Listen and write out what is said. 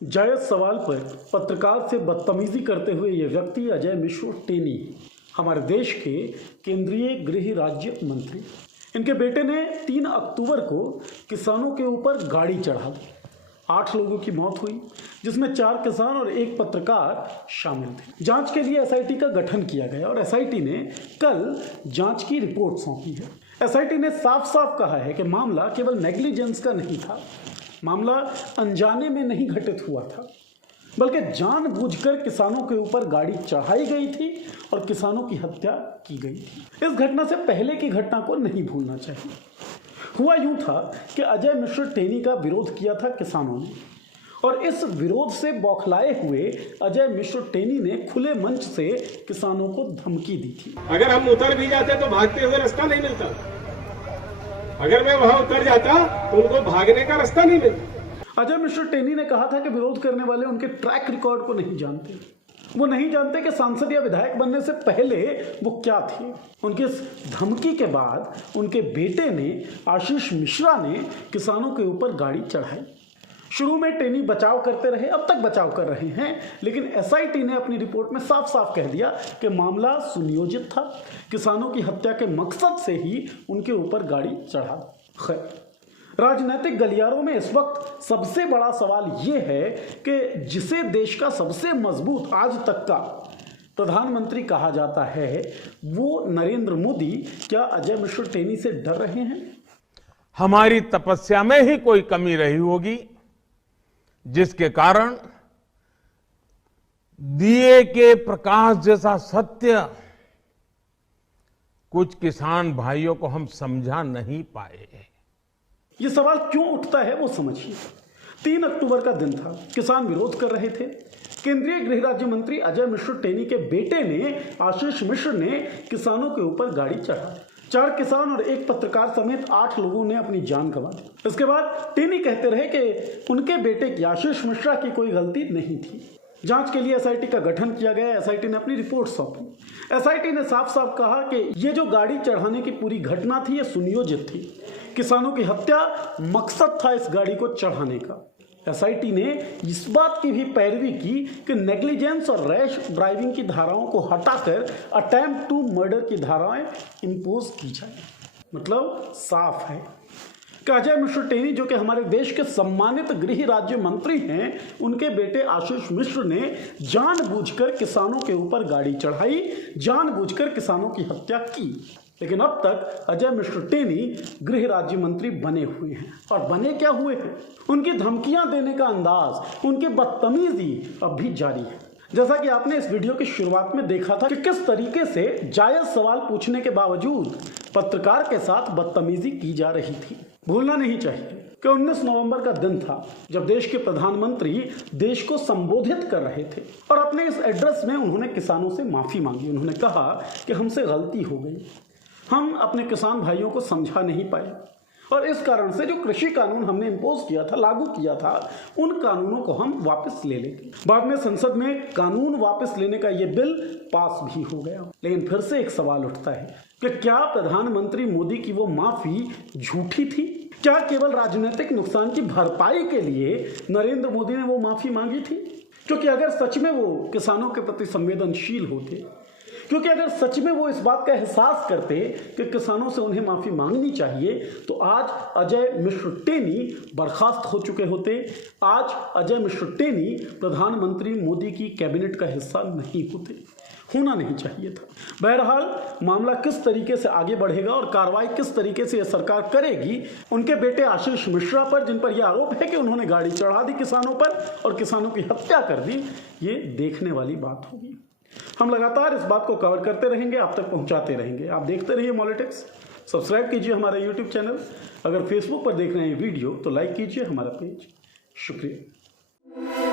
जायज सवाल पर पत्रकार से बदतमीजी करते हुए ये व्यक्ति अजय मिश्र टेनी हमारे देश के केंद्रीय गृह राज्य मंत्री। इनके बेटे ने 3 अक्टूबर को किसानों के ऊपर गाड़ी चढ़ा दी। 8 लोगों की मौत हुई, जिसमें 4 किसान और 1 पत्रकार शामिल थे। जांच के लिए एसआईटी का गठन किया गया और एसआईटी ने कल जांच की रिपोर्ट सौंपी है। एसआईटी ने साफ साफ कहा है कि मामला केवल नेग्लिजेंस का नहीं था, मामला अनजाने में नहीं घटित हुआ था, बल्कि जानबूझकर किसानों के ऊपर गाड़ी चढ़ाई गई थी और किसानों की हत्या की गई थी। इस घटना से पहले की घटना को नहीं भूलना चाहिए। हुआ यूं था कि अजय मिश्र टेनी का विरोध किया था किसानों ने, और इस विरोध से बौखलाए हुए अजय मिश्र टेनी ने खुले मंच से किसानों को धमकी दी थी। अगर हम उतर भी जाते तो भागते हुए रास्ता नहीं मिलता, अगर मैं वहां उतर जाता तो उनको भागने का रास्ता नहीं मिलता। अजय मिश्र टेनी ने कहा था कि विरोध करने वाले उनके ट्रैक रिकॉर्ड को नहीं जानते, वो नहीं जानते कि सांसद या विधायक बनने से पहले वो क्या थे। उनकी इस धमकी के बाद उनके बेटे ने आशीष मिश्रा ने किसानों के ऊपर गाड़ी चढ़ाई। शुरू में टेनी बचाव करते रहे, अब तक बचाव कर रहे हैं, लेकिन एसआईटी ने अपनी रिपोर्ट में साफ साफ कह दिया कि मामला सुनियोजित था, किसानों की हत्या के मकसद से ही उनके ऊपर गाड़ी चढ़ा। खैर, राजनीतिक गलियारों में इस वक्त सबसे बड़ा सवाल यह है कि जिसे देश का सबसे मजबूत आज तक का प्रधानमंत्री कहा जाता है, वो नरेंद्र मोदी क्या अजय मिश्र टेनी से डर रहे हैं? हमारी तपस्या में ही कोई कमी रही होगी, जिसके कारण दिए के प्रकाश जैसा सत्य कुछ किसान भाइयों को हम समझा नहीं पाए। ये सवाल क्यों उठता है वो समझिए। 3 अक्टूबर का दिन था, किसान विरोध कर रहे थे। केंद्रीय गृह राज्य मंत्री अजय मिश्र टेनी के बेटे ने आशीष मिश्र ने किसानों के ऊपर गाड़ी चढ़ा। 4 किसान और 1 पत्रकार समेत 8 लोगों ने अपनी जान गंवा दी। इसके बाद टेनी कहते रहे कि उनके बेटे की, आशीष मिश्रा की, कोई गलती नहीं थी। जांच के लिए एसआईटी का गठन किया गया। एसआईटी ने अपनी रिपोर्ट सौंपी। एसआईटी ने साफ साफ कहा कि ये जो गाड़ी चढ़ाने की पूरी घटना थी, ये सुनियोजित थी, किसानों की हत्या मकसद था इस गाड़ी को चढ़ाने का। एसआईटी ने इस बात की भी पैरवी की कि नेग्लिजेंस और रैश ड्राइविंग की धाराओं को हटाकर अटेम्प्ट टू मर्डर की धाराएं इंपोज की जाए। मतलब साफ है कि अजय मिश्र टेनी, जो कि हमारे देश के सम्मानित गृह राज्य मंत्री हैं, उनके बेटे आशीष मिश्र ने जानबूझकर किसानों के ऊपर गाड़ी चढ़ाई, जानबूझकर किसानों की हत्या की। लेकिन अब तक अजय मिश्र टेनी गृह राज्य मंत्री बने हुए हैं, और बने क्या हुए हैं? उनकी धमकियां देने का अंदाज, उनकी बदतमीजी अब भी जारी है। जैसा कि आपने इस वीडियो की शुरुआत में देखा था कि किस तरीके से जायज सवाल पूछने के बावजूद पत्रकार के साथ बदतमीजी की जा रही थी। भूलना नहीं चाहिए कि 19 नवंबर का दिन था, जब देश के प्रधानमंत्री देश को संबोधित कर रहे थे, और अपने इस एड्रेस में उन्होंने किसानों से माफी मांगी। उन्होंने कहा कि हमसे गलती हो गई, हम अपने किसान भाइयों को समझा नहीं पाए, और इस कारण से जो कृषि कानून हमने इंपोज किया था, लागू किया था, उन कानूनों को हम वापस ले लेंगे। बाद में संसद में कानून वापस लेने का ये बिल पास भी हो गया। लेकिन फिर से एक सवाल उठता है कि क्या प्रधानमंत्री मोदी की वो माफी झूठी थी? क्या केवल राजनीतिक नुकसान की भरपाई के लिए नरेंद्र मोदी ने वो माफी मांगी थी? क्योंकि अगर सच में वो किसानों के प्रति संवेदनशील होते, क्योंकि अगर सच में वो इस बात का एहसास करते कि किसानों से उन्हें माफी मांगनी चाहिए, तो आज अजय मिश्र टेनी बर्खास्त हो चुके होते। आज अजय मिश्र टेनी प्रधानमंत्री मोदी की कैबिनेट का हिस्सा नहीं होते, होना नहीं चाहिए था। बहरहाल मामला किस तरीके से आगे बढ़ेगा और कार्रवाई किस तरीके से यह सरकार करेगी उनके बेटे आशीष मिश्रा पर, जिन पर यह आरोप है कि उन्होंने गाड़ी चढ़ा दी किसानों पर और किसानों की हत्या कर दी, ये देखने वाली बात होगी। हम लगातार इस बात को कवर करते रहेंगे, आप तक पहुंचाते रहेंगे। आप देखते रहिए मॉलिटिक्स। सब्सक्राइब कीजिए हमारा यूट्यूब चैनल। अगर फेसबुक पर देख रहे हैं वीडियो तो लाइक कीजिए हमारा पेज। शुक्रिया।